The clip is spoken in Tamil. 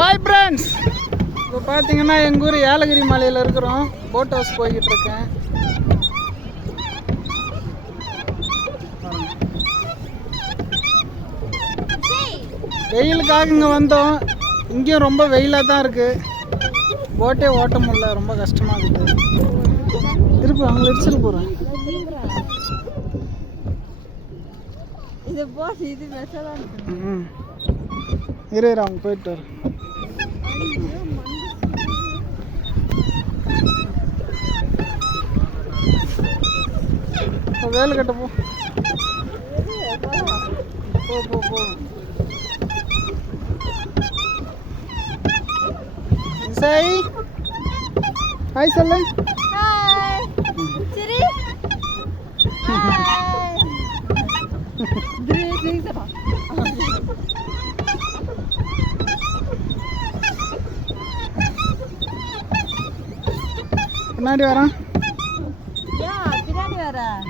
ஹாய் ஃப்ரெண்ட்ஸ், இப்போ பார்த்தீங்கன்னா எங்கள் ஊர் ஏலகிரி மலையில் இருக்கிறோம். போட் ஹவுஸ் போய்கிட்டு இருக்கேன். வெயிலுக்காக இங்கே வந்தோம். இங்கேயும் ரொம்ப வெயிலாக தான் இருக்குது. போட்டே ஓட்ட முடியல, ரொம்ப கஷ்டமாக இருக்குது. திருப்பி அவங்க இடிச்சிட்டு போகிறேன். இரு அவங்க போயிட்டு வர. வேலை கட்ட போ போ போ போ. இசை ஹாய் சொல்லு. ஹாய் சிரி. ஹாய் பின்னாடி வரான். பின்னாடி வரேன்.